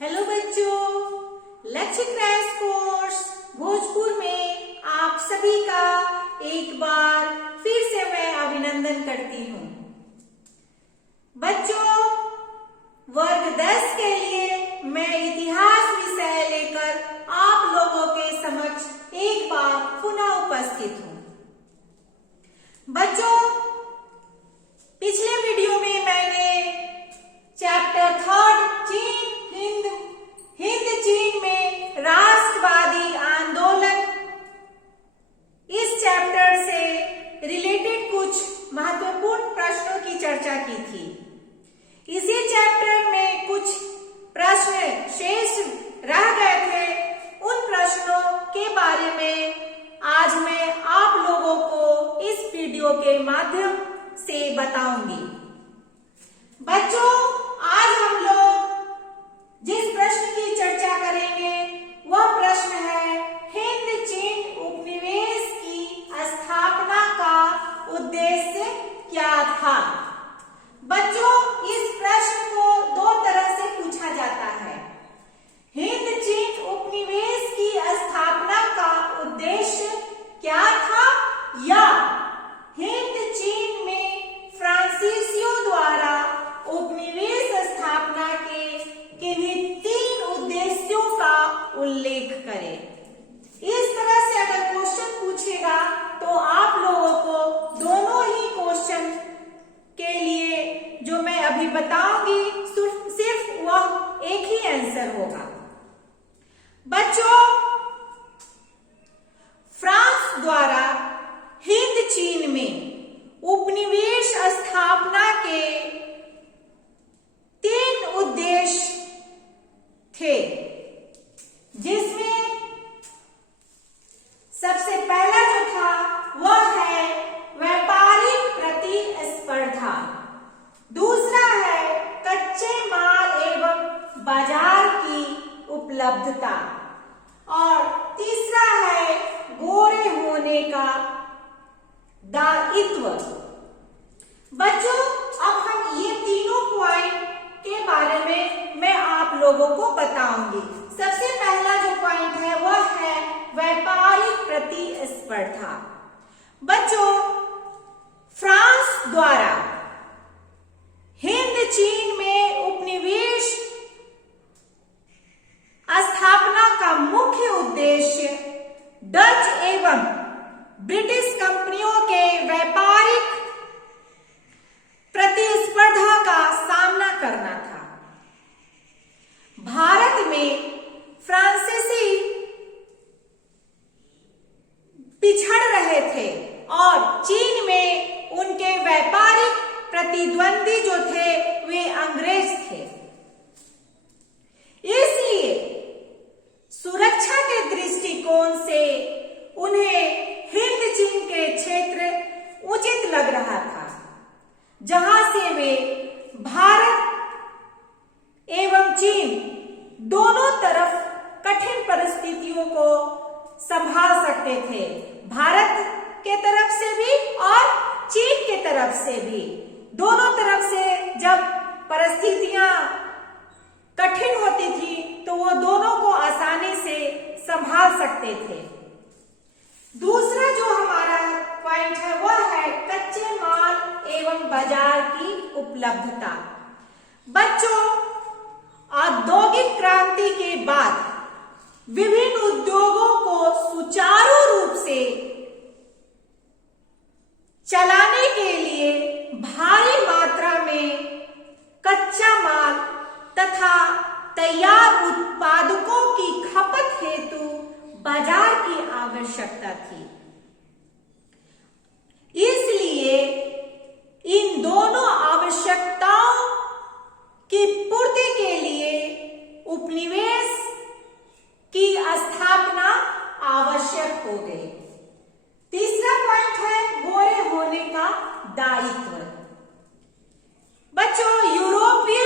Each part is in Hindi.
हेलो बच्चों, लक्ष्य क्रैश कोर्स भोजपुर में आप सभी का एक बार फिर से मैं अभिनंदन करती हूँ। बच्चों, वर्ग 10 के लिए मैं इतिहास विषय लेकर आप लोगों के समक्ष एक बार पुनः उपस्थित हूँ। बच्चों, पिछले वीडियो में मैंने चैप्टर 3 हिंद चीन में राष्ट्रवादी आंदोलन इस चैप्टर से रिलेटेड कुछ महत्वपूर्ण प्रश्नों की चर्चा की थी। इसी चैप्टर में कुछ प्रश्न शेष रह गए थे। उन प्रश्नों के बारे में आज मैं आप लोगों को इस वीडियो के माध्यम से बताऊंगी। बच्चों, आज हम लोग जिस प्रश्न की चर्चा करेंगे वह प्रश्न है हिंद चीन उपनिवेश की स्थापना का उद्देश्य क्या था। बच्चों, इस प्रश्न को दो तरह से पूछा जाता है। हिंद चीन उपनिवेश की स्थापना का उद्देश्य क्या था या हिंद चीन में फ्रांसीसियों द्वारा उपनिवेश स्थापना के किन्हीं 3 उद्देश्यों का उल्लेख करें। इस तरह से अगर क्वेश्चन पूछेगा तो आप लोगों को दोनों ही क्वेश्चन के लिए जो मैं अभी बताऊंगी सिर्फ वह एक ही आंसर होगा। बच्चों, फ्रांस द्वारा हिंद चीन में उपनिवेश स्थापना के 3 उद्देश्य थे, जिसमें सबसे पहला जो था वह है व्यापारिक प्रतिस्पर्धा, दूसरा है कच्चे माल एवं बाजार की उपलब्धता और तीसरा है गोरे होने का दायित्व। बच्चों, अब हम ये तीनों पॉइंट के बारे में मैं आप लोगों को बताऊंगी। सबसे पहला जो पॉइंट है वह है व्यापारिक प्रतिस्पर्धा। बच्चों, फ्रांस द्वारा हिंद चीन में उपनिवेश स्थापना का मुख्य उद्देश्य डच एवं ब्रिटिश कंपनियों के व्यापारिक प्रतिस्पर्धा का सामना करना था। भारत में फ्रांसीसी पिछड़ रहे थे और चीन में उनके व्यापारिक प्रतिद्वंदी जो थे वे अंग्रेज थे। इसलिए सुरक्षा के दृष्टिकोण से उन्हें हिंद चीन के क्षेत्र उचित लग रहा था, जहां से वे भारत एवं चीन दोनों तरफ कठिन परिस्थितियों को संभाल सकते थे। भारत के तरफ से भी और चीन के तरफ से भी, दोनों तरफ से जब परिस्थितियां कठिन होती थी तो वो दोनों को आसानी से संभाल सकते थे। दूसरा जो हमारा पॉइंट है वह है कच्चे माल एवं बाजार की उपलब्धता। बच्चों, औद्योगिक क्रांति के बाद विभिन्न उद्योगों को सुचारू रूप से चलाने के लिए भारी मात्रा में कच्चा माल तथा तैयार उत्पादकों की खपत हेतु बाजार की आवश्यकता थी। इसलिए इन दोनों आवश्यकताओं की पूर्ति के लिए उपनिवेश की स्थापना आवश्यक हो गई। तीसरा पॉइंट है गोरे होने का दायित्व। बच्चों, यूरोपीय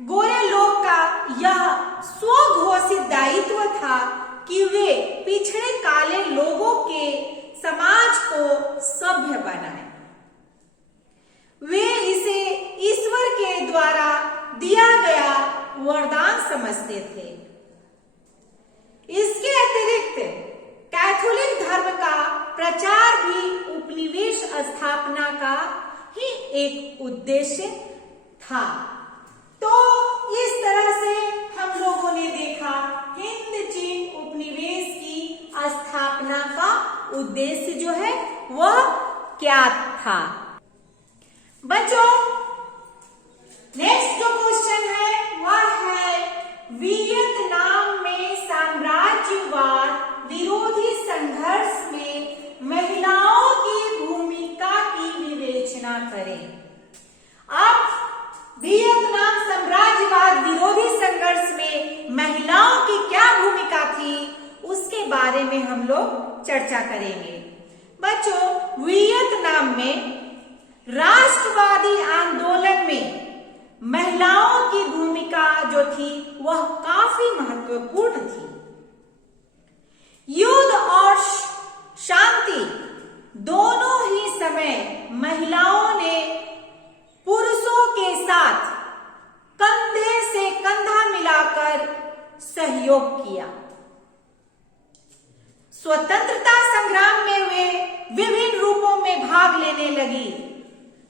गोरे लोग का यह स्वघोषित दायित्व था कि वे पिछड़े काले लोगों के समाज को सभ्य बनाएं। वे इसे ईश्वर के द्वारा दिया गया वरदान समझते थे। इसके अतिरिक्त कैथोलिक धर्म का प्रचार भी उपनिवेश स्थापना का ही एक उद्देश्य था। तो इस तरह से हम लोगों ने देखा हिंद चीन उपनिवेश की स्थापना का उद्देश्य जो है वह क्या था। बच्चों, नेक्स्ट जो क्वेश्चन है वह है वियतनाम में साम्राज्यवाद विरोधी संघर्ष में महिलाओं की भूमिका की विवेचना करें। अब वियतनाम साम्राज्यवाद विरोधी संघर्ष में महिलाओं की क्या भूमिका थी उसके बारे में हम लोग चर्चा करेंगे। बच्चों, वियतनाम में राष्ट्रवादी आंदोलन में महिलाओं की भूमिका जो थी वह काफी महत्वपूर्ण थी। युद्ध और शांति दोनों ही समय महिलाओं ने पुरुषों के साथ कंधे से कंधा मिलाकर सहयोग किया। स्वतंत्रता संग्राम में वे विभिन्न रूपों में भाग लेने लगी।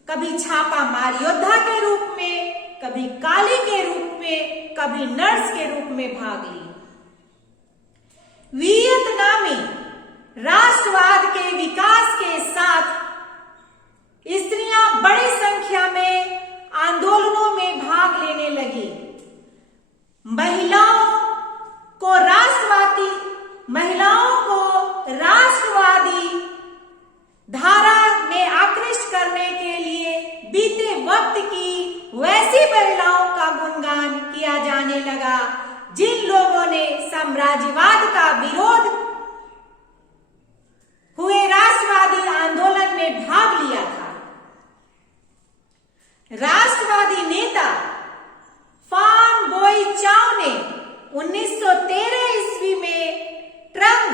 कभी छापा मार योद्धा के रूप में, कभी काली के रूप में, कभी नर्स के रूप में भाग ली। वियतनामी राष्ट्रवाद के विकास के साथ स्त्रियां बड़ी संख्या में आंदोलनों में भाग लेने लगी। महिलाओं को राष्ट्रवादी धारा में आकृष्ट करने के लिए बीते वक्त की वैसी महिलाओं का गुणगान किया जाने लगा जिन लोगों ने साम्राज्यवाद का विरोध हुए राष्ट्रवादी आंदोलन में भाग लिया था। राष्ट्रवादी नेता फान बोई चाओ ने 1913 ईस्वी में ट्रंग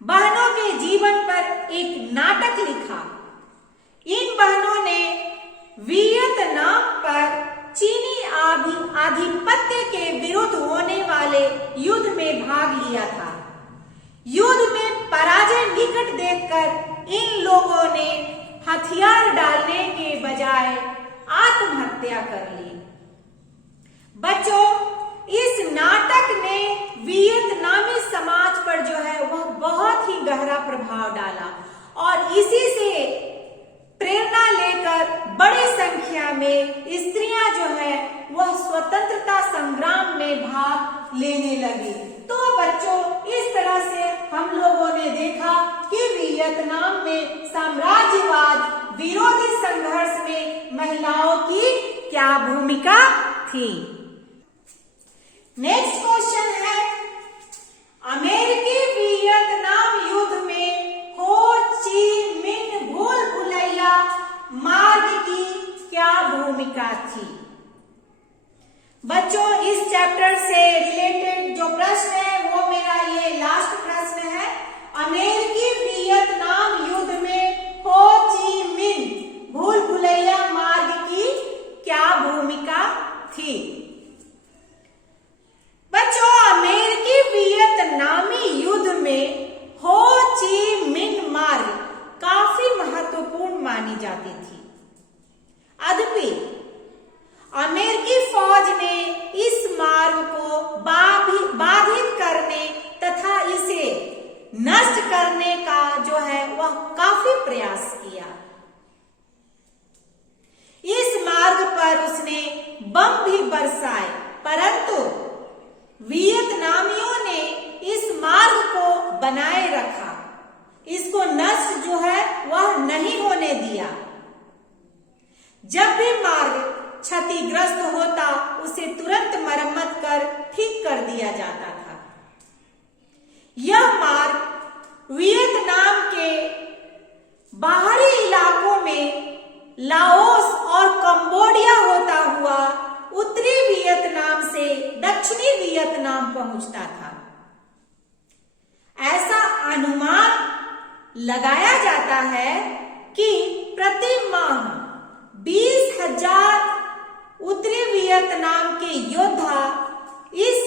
बहनों के जीवन पर एक नाटक लिखा। इन बहनों ने वियतनाम पर चीनी आधिपत्य के विरुद्ध होने वाले युद्ध में भाग लिया था। युद्ध में पराजय निकट देखकर इन लोगों ने हथियार डालने के बजाय आत्महत्या कर ली। बच्चों, इस नाटक ने वियतनामी समाज पर जो है वह बहुत ही गहरा प्रभाव डाला और इसी से प्रेरणा लेकर बड़ी संख्या में स्त्रियां जो है वह स्वतंत्रता संग्राम में भाग लेने लगी। तो बच्चों, इस तरह से हम लोगों ने देखा कि वियतनाम में साम्राज्यवाद विरोधी संघर्ष में महिलाओं की क्या भूमिका थी। नेक्स्ट क्वेश्चन है अमेरिकी वियतनाम युद्ध में हो ची मिन्ह भूल भुलैया मार्ग की क्या भूमिका थी। बच्चों, इस चैप्टर से रिलेटेड जो प्रश्न है वो मेरा ये लास्ट प्रश्न है। अमेरिकी वियतनाम युद्ध में हो ची मिन्ह भूल भुलैया मार्ग की क्या भूमिका थी। बच्चों, अमेरिकी वियतनामी युद्ध में हो ची मिन्ह मार्ग काफी महत्वपूर्ण मानी जाती थी। यद्यपि अमेरिकी फौज ने इस मार्ग को बाधित करने तथा इसे नष्ट करने का जो है वह काफी प्रयास किया। इस मार्ग पर उसने बम भी बरसाए, परंतु वियतनामियों ने इस मार्ग को बनाए रखा, इसको नष्ट जो है वह नहीं होने दिया। जब भी मार्ग क्षतिग्रस्त होता उसे तुरंत मरम्मत कर ठीक कर दिया जाता था। यह मार्ग वियतनाम के बाहरी इलाकों में लाओस और कंबोडिया होता हुआ उत्तरी वियतनाम से दक्षिणी वियतनाम पहुंचता था। ऐसा अनुमान लगाया जाता है कि प्रति माह 20,000 उत्तरी वियतनाम के योद्धा इस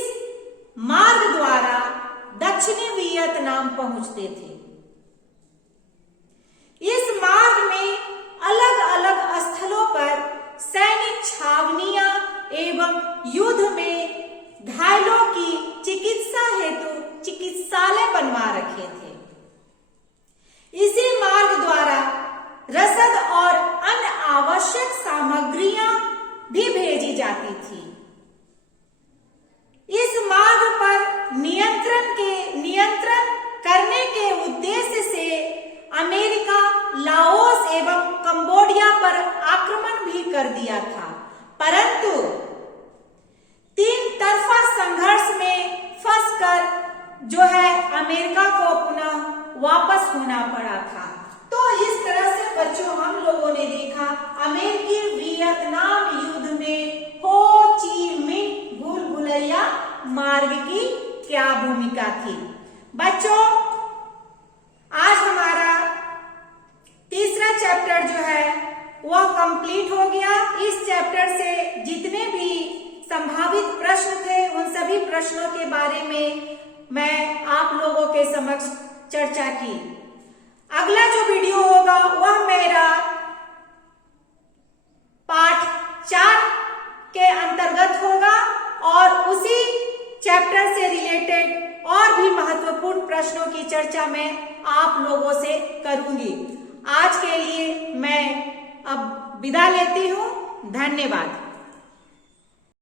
मार्ग द्वारा दक्षिणी वियतनाम पहुंचते थे। इस मार्ग में अलग अलग स्थलों पर सैनिक छावनियां एवं युद्ध में घायलों की चिकित्सा हेतु चिकित्सालय बनवा रखे थे। इसी मार्ग द्वारा रसद और अन्य आवश्यक सामग्रियां भी भेजी जाती थी। इस मार्ग पर नियंत्रण करने के उद्देश्य से अमेरिका लाओस एवं कंबोडिया पर आक्रमण भी कर दिया था, परंतु तीन तरफा संघर्ष में फंसकर जो है अमेरिका को पुनः वापस होना पड़ा था। तो इस तरह से बच्चों हम लोगों ने देखा अमेरिकी वियतनाम युद्ध में हो ची मिन्ह भूल भुलैया मार्ग की क्या भूमिका थी। बच्चों आज हमारा तीसरा चैप्टर जो है वह कंप्लीट हो गया। इस चैप्टर से जितने भी संभावित प्रश्न थे उन सभी प्रश्नों के बारे में मैं आप लोगों के समक्ष चर्चा की। अगला जो वीडियो होगा वह मेरा पाठ 4 के अंतर्गत होगा और उसी चैप्टर से रिलेटेड और भी महत्वपूर्ण प्रश्नों की चर्चा मैं आप लोगों से करूंगी। आज के लिए मैं अब विदा लेती हूं। धन्यवाद।